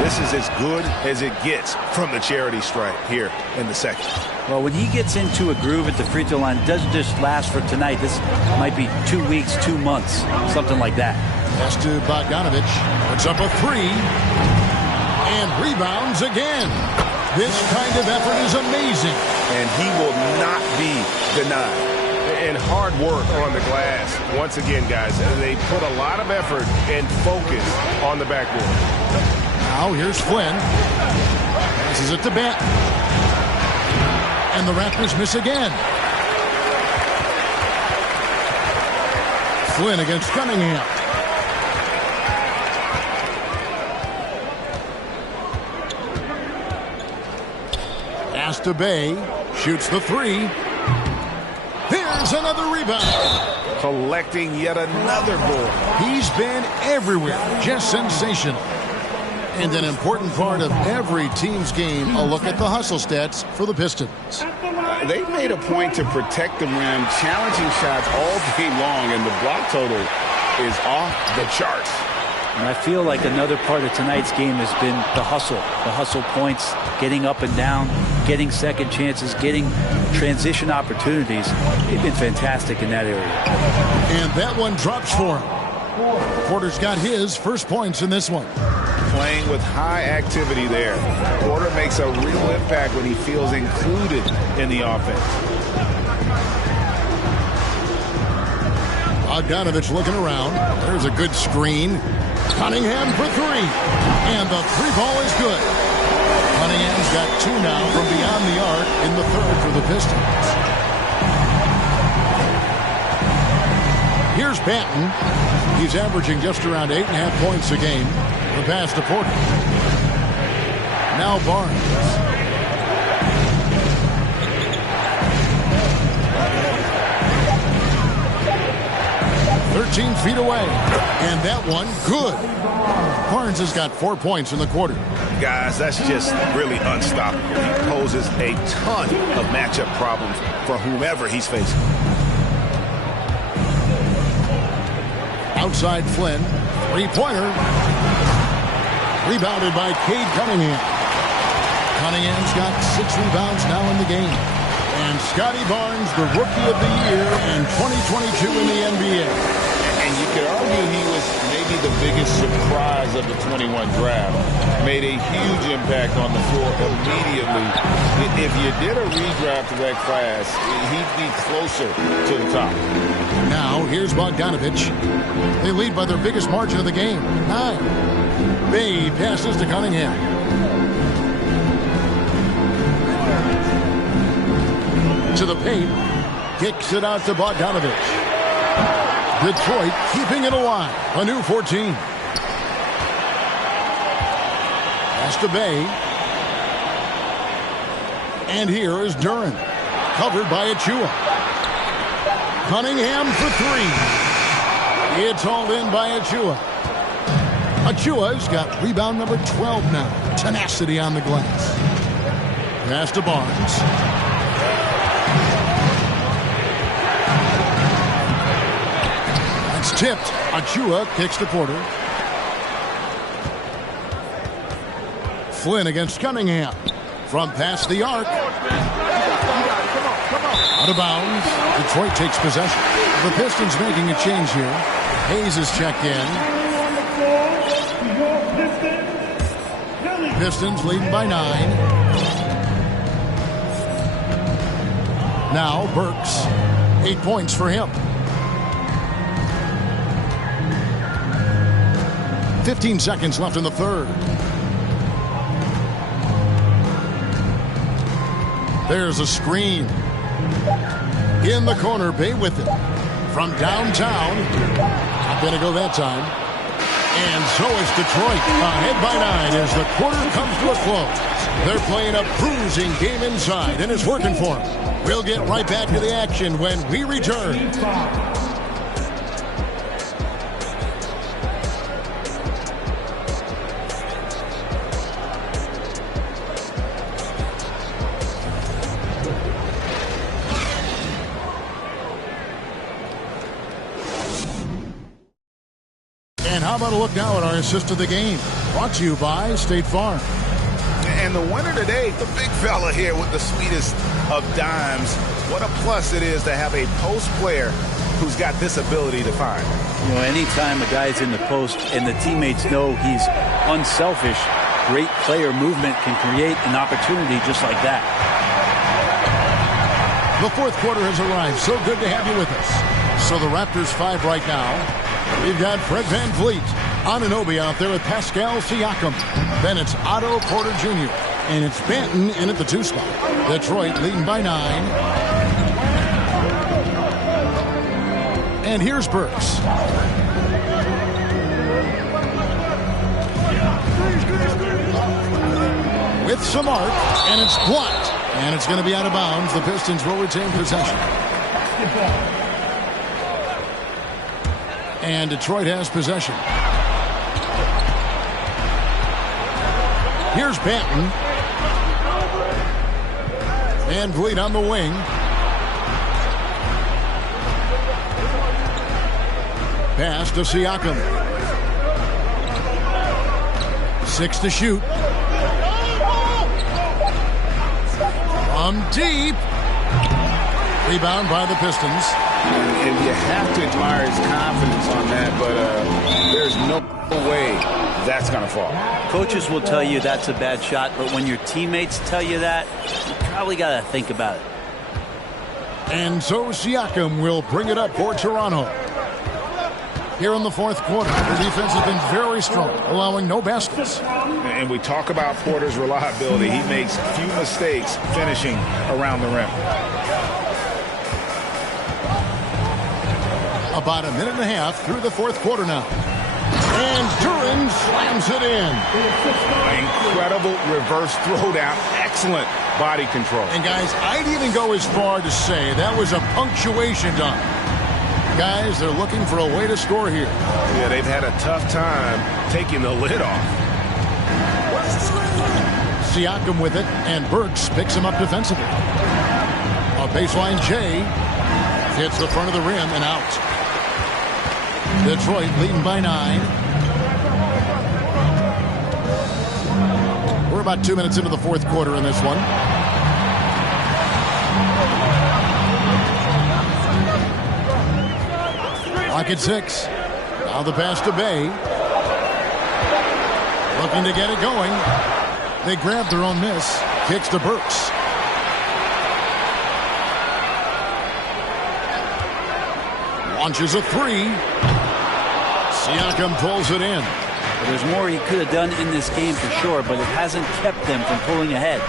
This is as good as it gets from the charity stripe here in the second. Well, when he gets into a groove at the free throw line, it doesn't just last for tonight. This might be 2 weeks, 2 months, something like that. Pass to Bogdanovich. Puts up a 3. And rebounds again. This kind of effort is amazing. And he will not be denied. And hard work on the glass. Once again, guys, they put a lot of effort and focus on the backboard. Now here's Flynn. Passes it to Benton. And the Raptors miss again. Flynn against Cunningham. Pass to Bay. Shoots the 3. Here's another rebound. Collecting yet another board. He's been everywhere. Just sensational. And an important part of every team's game, a look at the hustle stats for the Pistons. They've made a point to protect the rim, challenging shots all day long, and the block total is off the charts. And I feel like another part of tonight's game has been the hustle points, getting up and down, getting second chances, getting transition opportunities. They've been fantastic in that area. And that one drops for him. Porter's got his first points in this one. Playing with high activity there. Porter makes a real impact when he feels included in the offense. Bogdanovich looking around. There's a good screen. Cunningham for 3. And the 3-ball is good. Cunningham's got 2 now from beyond the arc in the third for the Pistons. Here's Banton. He's averaging just around 8.5 points a game. The pass to Porter. Now Barnes. Feet away. And that one, good. Barnes has got 4 points in the quarter. Guys, that's just really unstoppable. He poses a ton of matchup problems for whomever he's facing. Outside Flynn. 3-pointer. Rebounded by Cade Cunningham. Cunningham's got 6 rebounds now in the game. And Scotty Barnes, the Rookie of the Year in 2022 in the NBA. And you could argue he was maybe the biggest surprise of the 21 draft. Made a huge impact on the floor immediately. If you did a redraft of that class, he'd be closer to the top. Now, here's Bogdanovich. They lead by their biggest margin of the game, 9. Bay passes to Cunningham. To the paint. Kicks it out to Bogdanovich. Detroit keeping it alive. A new 14. Pass to Bay. And here is Duran. Covered by Achua. Cunningham for 3. It's hauled in by Achua. Achua's got rebound number 12 now. Tenacity on the glass. Pass to Barnes. It's tipped. Achua kicks to Porter. Flynn against Cunningham. From past the arc. Out of bounds. Detroit takes possession. The Pistons making a change here. Hayes is checked in. Pistons leading by 9. Now Burks. 8 points for him. 15 seconds left in the third. There's a screen. In the corner, Bay with it. From downtown. Not going to go that time. And so is Detroit. Ahead by 9 as the quarter comes to a close. They're playing a bruising game inside, and it's working for them. We'll get right back to the action when we return. And how about a look now at our assist of the game? Brought to you by State Farm. And the winner today, the big fella here with the sweetest of dimes. What a plus it is to have a post player who's got this ability to find. You know, anytime a guy's in the post and the teammates know he's unselfish, great player movement can create an opportunity just like that. The fourth quarter has arrived. So good to have you with us. So the Raptors 5 right now. We've got Fred VanVleet, Anunoby out there with Pascal Siakam. Then it's Otto Porter Jr. And it's Banton in at the 2 spot. Detroit leading by 9. And here's Burks. With some arc, and it's blocked. And it's going to be out of bounds. The Pistons will retain possession. And Detroit has possession. Here's Banton. VanVleet on the wing. Pass to Siakam. 6 to shoot. From deep. Rebound by the Pistons. And you have to admire his confidence on that, but there's no way that's going to fall. Coaches will tell you that's a bad shot, but when your teammates tell you that, you probably got to think about it. And so Siakam will bring it up for Toronto. Here in the fourth quarter, the defense has been very strong, allowing no baskets. And we talk about Porter's reliability. He makes few mistakes finishing around the rim. About a minute and a half through the fourth quarter now. And Duran slams it in. Incredible reverse throwdown. Excellent body control. And guys, I'd even go as far to say that was a punctuation dunk. Guys, they're looking for a way to score here. Yeah, they've had a tough time taking the lid off. Siakam with it, and Burks picks him up defensively. A baseline J hits the front of the rim and out. Detroit leading by 9. We're We're about 2 minutes into the fourth quarter in this one. Clock at 6. Now the pass to Bay. Looking to get it going. They grab their own miss. Kicks to Burks. Launches a three. Siakam pulls it in. Well, there's more he could have done in this game for sure, but it hasn't kept them from pulling ahead.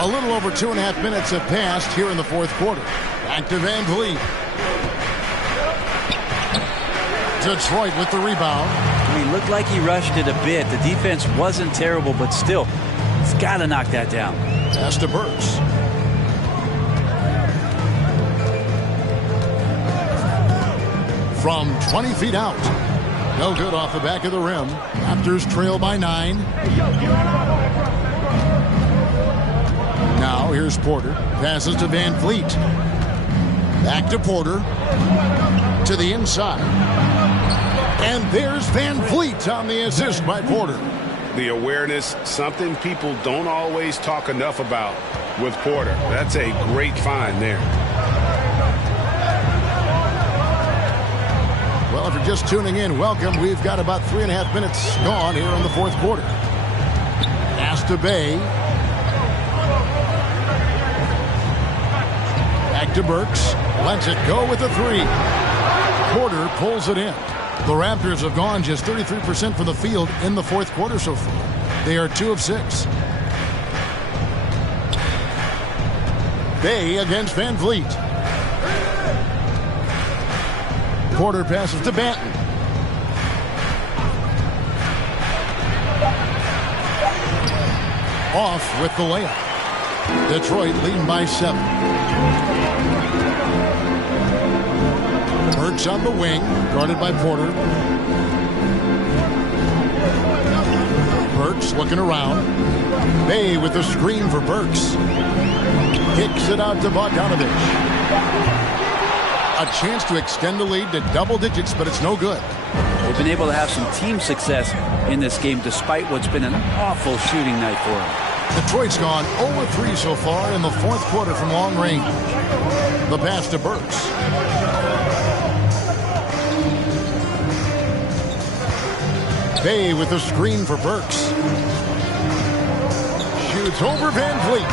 A little over 2.5 minutes have passed here in the fourth quarter. Back to Van Vliet. Detroit with the rebound. I mean, looked like he rushed it a bit. The defense wasn't terrible, but still, he's got to knock that down. Pass to Burks. From 20 feet out. No good off the back of the rim. Raptors trail by 9. Now here's Porter. Passes to Van Vliet. Back to Porter. To the inside. And there's Van Vliet on the assist by Porter. The awareness, something people don't always talk enough about with Porter. That's a great find there. Well, if you're just tuning in, welcome. We've got about 3.5 minutes gone here in the fourth quarter. Pass to Bay. Back to Burks. Lets it go with a three. Porter pulls it in. The Raptors have gone just 33% from the field in the fourth quarter so far. They are 2 of 6. Bay against Van Vliet. Porter passes to Banton. Off with the layup. Detroit leading by 7. Burks on the wing, guarded by Porter. Burks looking around. Bay with the screen for Burks. Kicks it out to Bogdanovich. A chance to extend the lead to double digits, but it's no good. They've been able to have some team success in this game despite what's been an awful shooting night for them. Detroit's gone 0-3 so far in the fourth quarter from long range. The pass to Burks. Bay with the screen for Burks. Shoots over Van Vliet.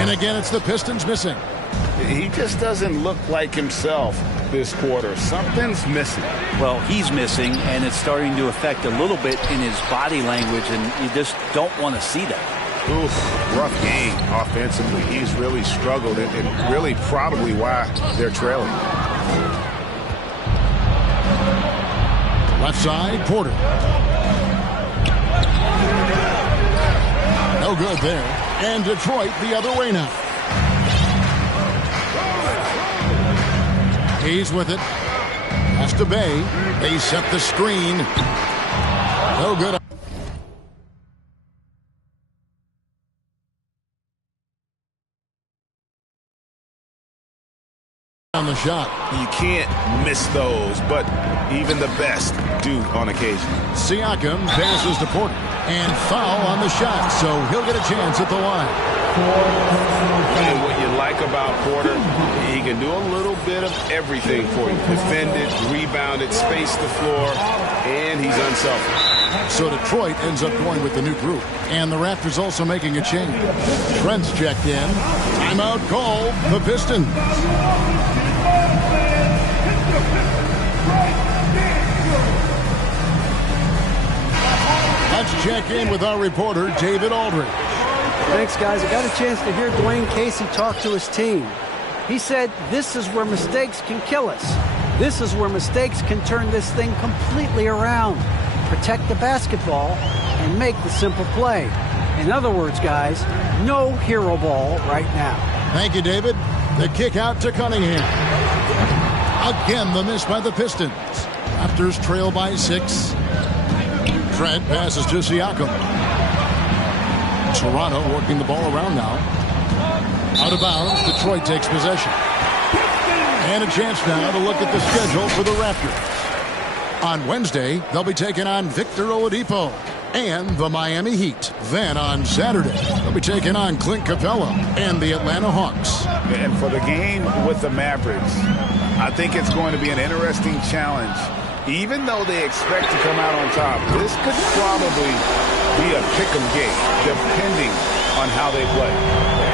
And again, it's the Pistons missing. He just doesn't look like himself this quarter. Something's missing. Well, he's missing, and it's starting to affect a little bit in his body language, and you just don't want to see that. Oof, rough game offensively. He's really struggled, and really probably why they're trailing. Left side, Porter. No good there. And Detroit the other way now. He's with it. Pass to Bay. They set the screen. No good. On the shot. You can't miss those, but even the best do on occasion. Siakam passes to Porter. And foul on the shot, so he'll get a chance at the line. And what you like about Porter, he can do a little bit of everything for you. Defend it, rebound it, space the floor, and he's unselfish. So Detroit ends up going with the new group. And the Raptors also making a change. Trent's checked in. Timeout call, the Pistons. Let's check in with our reporter, David Aldridge. Thanks, guys. I got a chance to hear Dwayne Casey talk to his team. He said, this is where mistakes can kill us. This is where mistakes can turn this thing completely around. Protect the basketball and make the simple play. In other words, guys, no hero ball right now. Thank you, David. The kick out to Cunningham. Again, the miss by the Pistons. Raptors trail by 6. Trent passes to Siakam. Toronto working the ball around now. Out of bounds, Detroit takes possession. And a chance now to look at the schedule for the Raptors. On Wednesday, they'll be taking on Victor Oladipo and the Miami Heat. Then on Saturday, they'll be taking on Clint Capella and the Atlanta Hawks. And for the game with the Mavericks, I think it's going to be an interesting challenge. Even though they expect to come out on top, this could probably be a pick-em game, depending on how they play.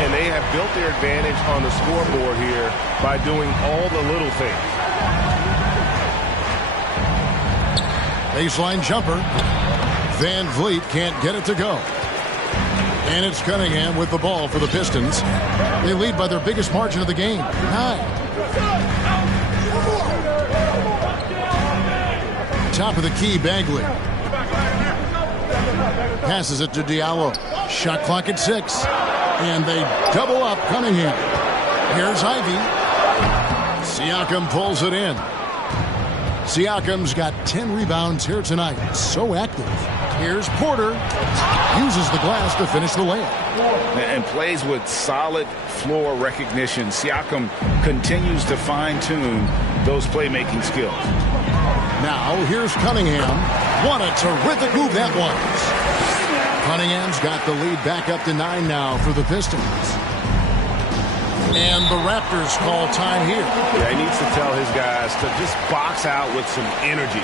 And they have built their advantage on the scoreboard here by doing all the little things. Baseline jumper. Van Vliet can't get it to go. And it's Cunningham with the ball for the Pistons. They lead by their biggest margin of the game, 9. Top of the key, Bagley. Passes it to Diallo. Shot clock at 6. And they double up Cunningham. Here's Ivy. Siakam pulls it in. Siakam's got 10 rebounds here tonight. So active. Here's Porter. Uses the glass to finish the layup. And plays with solid floor recognition. Siakam continues to fine-tune those playmaking skills. Now, here's Cunningham. What a terrific move that was. Cunningham's got the lead back up to 9 now for the Pistons. And the Raptors call time here. Yeah, he needs to tell his guys to just box out with some energy.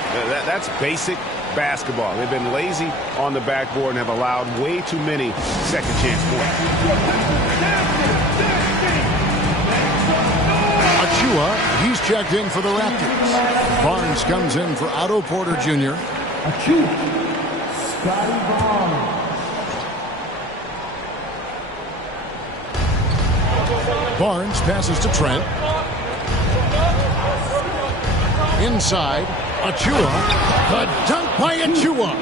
That's basic basketball. They've been lazy on the backboard and have allowed way too many second chance points. Achua, he's checked in for the Raptors. Barnes comes in for Otto Porter Jr. Achua, Scotty Barnes. Barnes passes to Trent. Inside, Achua. The dunk by Achua.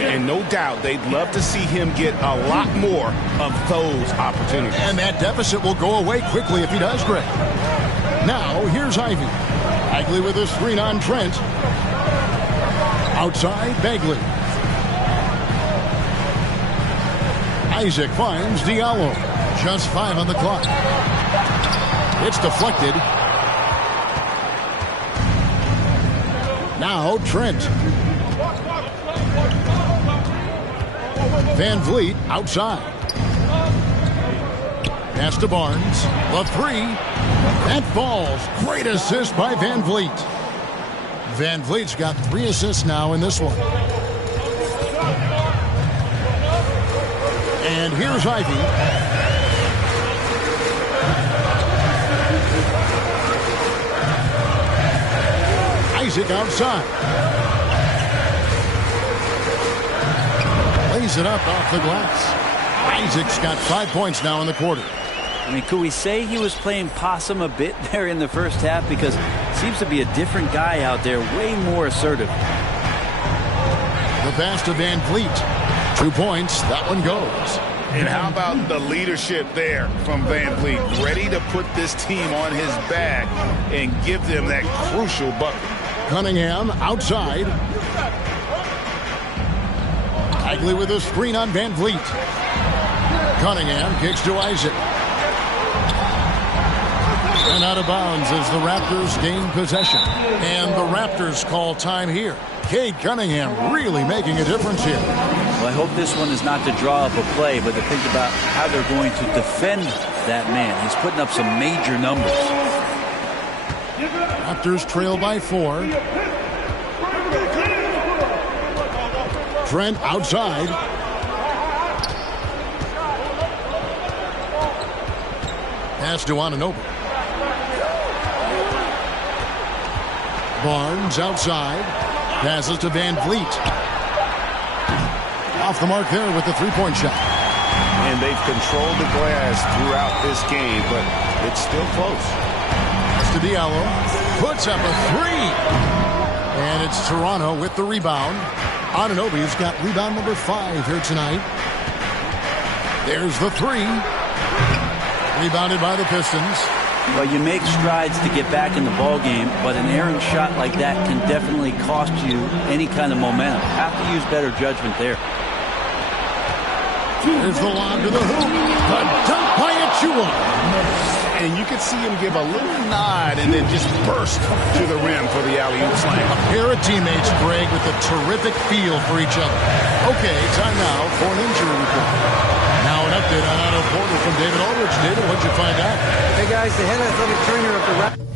And no doubt they'd love to see him get a lot more of those opportunities. And that deficit will go away quickly if he does great. Now, here's Ivy. Bagley with a screen on Trent. Outside, Bagley. Isaac finds Diallo. Just 5 on the clock. It's deflected. Now Trent. Van Vliet outside. Pass to Barnes. The 3. That falls. Great assist by Van Vliet. Van Vliet's got 3 assists now in this one. And here's Ivy. Isaac outside. Lays it up off the glass. Isaac's got 5 points now in the quarter. I mean, could we say he was playing possum a bit there in the first half? Because it seems to be a different guy out there, way more assertive. The pass to Van Vliet. 2 points. That one goes. And how about the leadership there from Van Vliet? Ready to put this team on his back and give them that crucial bucket. Cunningham outside. Bagley with a screen on Van Vliet. Cunningham kicks to Isaac. And out of bounds as the Raptors gain possession. And the Raptors call time here. Cade Cunningham really making a difference here. Well, I hope this one is not to draw up a play, but to think about how they're going to defend that man. He's putting up some major numbers. Raptors trail by 4. Trent outside. Pass to Anunoby. Barnes outside. Passes to Van Vliet. Off the mark there with the 3-point shot. And they've controlled the glass throughout this game, but it's still close. To Diallo, puts up a 3. And it's Toronto with the rebound. Anunoby's got rebound number 5 here tonight. There's the 3. Rebounded by the Pistons. Well, you make strides to get back in the ball game, but an errant shot like that can definitely cost you any kind of momentum. Have to use better judgment there. Here's the lob to the hoop. The dunk by Achua. And you could see him give a little nod and then just burst to the rim for the alley-oop slam. A pair of teammates, Greg, with a terrific feel for each other. Okay, time now for an injury report. Now an update on Otto Porter from David Aldridge. David, what'd you find out? Hey, guys, the head athletic trainer of the Raptors